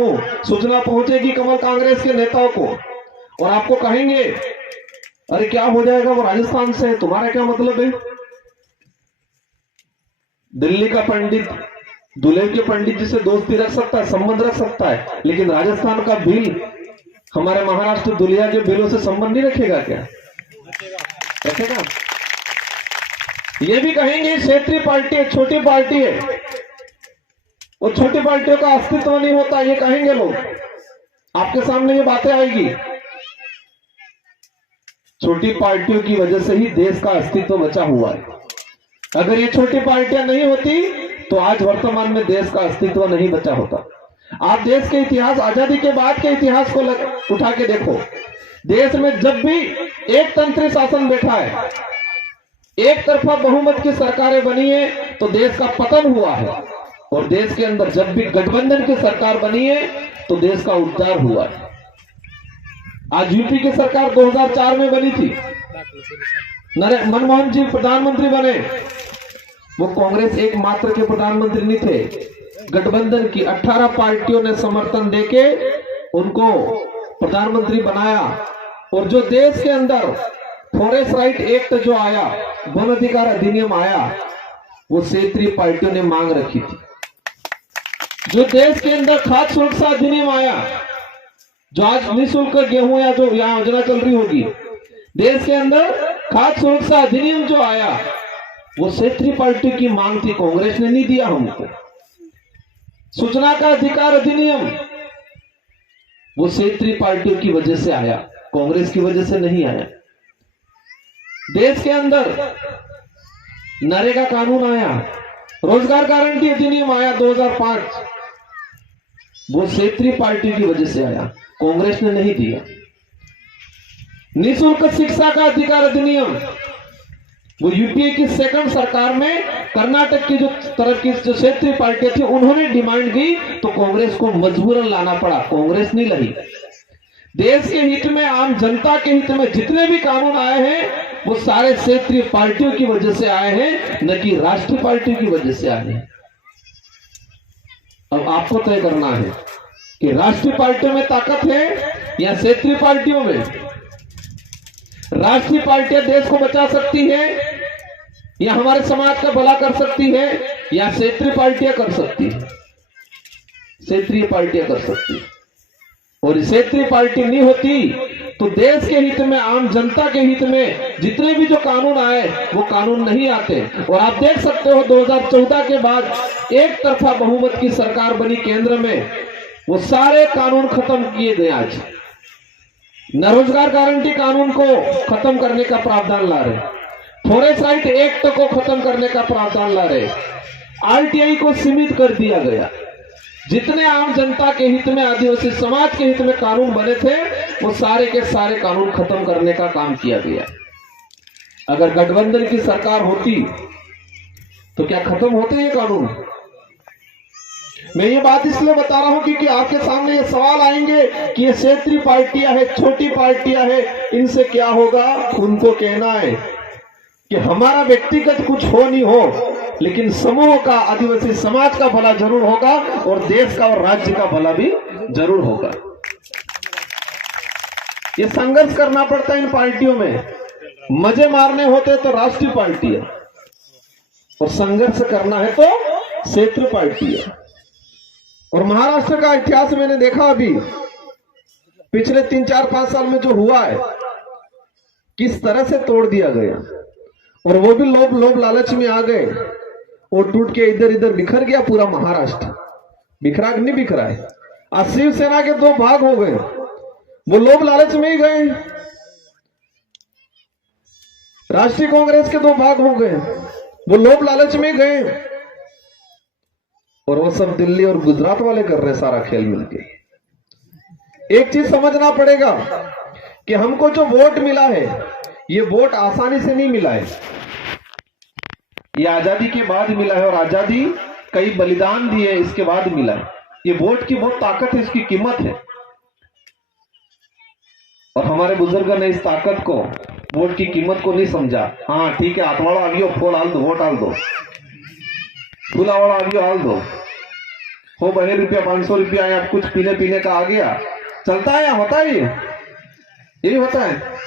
हूं, सूचना पहुंचेगी कमल कांग्रेस के नेताओं को और आपको कहेंगे अरे क्या हो जाएगा, वो राजस्थान से है, तुम्हारा क्या मतलब है। दिल्ली का पंडित दूल्हे के पंडित जी से दोस्ती रख सकता है, संबंध रख सकता है, लेकिन राजस्थान का बिल हमारे महाराष्ट्र दुलिया के बिलों से संबंध नहीं रखेगा क्या? रखेगा। ये भी कहेंगे क्षेत्रीय पार्टी है, छोटी पार्टी है, और छोटी पार्टियों का अस्तित्व नहीं होता, ये कहेंगे लोग। आपके सामने ये बातें आएगी। छोटी पार्टियों की वजह से ही देश का अस्तित्व बचा हुआ है। अगर ये छोटी पार्टियां नहीं होती तो आज वर्तमान में देश का अस्तित्व नहीं बचा होता। आप देश के इतिहास, आजादी के बाद के इतिहास को उठा के देखो। देश में जब भी एक तंत्री शासन बैठा है, एक तरफा बहुमत की सरकारें बनी है, तो देश का पतन हुआ है। और देश के अंदर जब भी गठबंधन की सरकार बनी है तो देश का उद्धार हुआ है। आज यूपी की सरकार 2004 में बनी थी, मनमोहन जी प्रधानमंत्री बने, वो कांग्रेस एकमात्र के प्रधानमंत्री नहीं थे। गठबंधन की 18 पार्टियों ने समर्थन देके उनको प्रधानमंत्री बनाया। और जो देश के अंदर फॉरेस्ट राइट एक्ट जो आया, वन अधिकार अधिनियम आया, वो क्षेत्रीय पार्टियों ने मांग रखी थी। जो देश के अंदर खाद्य सुरक्षा अधिनियम आया, जो आज निःशुल्क गेहूं या जो यहाँ योजना चल रही होगी, देश के अंदर खाद्य सुरक्षा अधिनियम जो आया, वो क्षेत्रीय पार्टी की मांग थी, कांग्रेस ने नहीं दिया हमको। सूचना का अधिकार अधिनियम, वो क्षेत्रीय पार्टियों की वजह से आया, कांग्रेस की वजह से नहीं आया। देश के अंदर नरेगा कानून आया, रोजगार गारंटी अधिनियम आया 2005, वो क्षेत्रीय पार्टी की वजह से आया, कांग्रेस ने नहीं दिया। निःशुल्क शिक्षा का अधिकार अधिनियम, वो यूपीए की सेकंड सरकार में कर्नाटक की जो तरफ की जो क्षेत्रीय पार्टी थी, उन्होंने डिमांड की तो कांग्रेस को मजबूरन लाना पड़ा, कांग्रेस नहीं लही। देश के हित में, आम जनता के हित में जितने भी कानून आए हैं वो सारे क्षेत्रीय पार्टियों की वजह से आए हैं, न कि राष्ट्रीय पार्टी की वजह से आए हैं। अब आपको तय करना है कि राष्ट्रीय पार्टियों में ताकत है या क्षेत्रीय पार्टियों में। राष्ट्रीय पार्टियां देश को बचा सकती है या हमारे समाज का भला कर सकती है, या क्षेत्रीय पार्टियां कर सकती है। क्षेत्रीय पार्टियां कर सकती है। और क्षेत्रीय पार्टी नहीं होती तो देश के हित में, आम जनता के हित में जितने भी जो कानून आए वो कानून नहीं आते। और आप देख सकते हो 2014 के बाद एक तरफा बहुमत की सरकार बनी केंद्र में, वो सारे कानून खत्म किए गए। आज न रोजगार गारंटी कानून को खत्म करने का प्रावधान ला रहे, फॉरेस्ट राइट एक्ट को खत्म करने का प्रावधान ला रहे, आरटीआई को सीमित कर दिया गया। जितने आम जनता के हित में, आदिवासी समाज के हित में कानून बने थे वो सारे के सारे कानून खत्म करने का काम किया गया। अगर गठबंधन की सरकार होती तो क्या खत्म होते ये कानून? मैं ये बात इसलिए बता रहा हूं क्योंकि आपके सामने ये सवाल आएंगे कि ये क्षेत्रीय पार्टियां है, छोटी पार्टियां है, इनसे क्या होगा। उनको कहना है कि हमारा व्यक्तिगत कुछ हो नहीं हो, लेकिन समूह का, आदिवासी समाज का भला जरूर होगा और देश का और राज्य का भला भी जरूर होगा। ये संघर्ष करना पड़ता है इन पार्टियों में। मजे मारने होते तो राष्ट्रीय पार्टी है और संघर्ष करना है तो क्षेत्रीय पार्टी है। और महाराष्ट्र का इतिहास मैंने देखा अभी पिछले 3-4-5 साल में जो हुआ है, किस तरह से तोड़ दिया गया। और वो भी लोभ लालच में आ गए और टूट के इधर इधर बिखर गया पूरा महाराष्ट्र। बिखरा नहीं बिखरा है। आज शिवसेना के 2 भाग हो गए, वो लोभ लालच में ही गए। राष्ट्रीय कांग्रेस के 2 भाग हो गए, वो लोभ लालच में गए। और वो सब दिल्ली और गुजरात वाले कर रहे सारा खेल मिलके। एक चीज समझना पड़ेगा कि हमको जो वोट मिला है, ये वोट आसानी से नहीं मिला है, ये आजादी के बाद मिला है। और आजादी कई बलिदान दिए इसके बाद मिला है। ये वोट की बहुत ताकत है, इसकी कीमत है। और हमारे बुजुर्ग ने इस ताकत को, वोट की कीमत को नहीं समझा। हाँ ठीक है, हाथवाड़ा आ गया, फूल हाल दो, वोट हाल दो, फूलावाड़ा आ गया हाल दो। हो भाई रुपया 500 रुपया या कुछ पीने का आ गया, चलता है या होता है? यही होता है।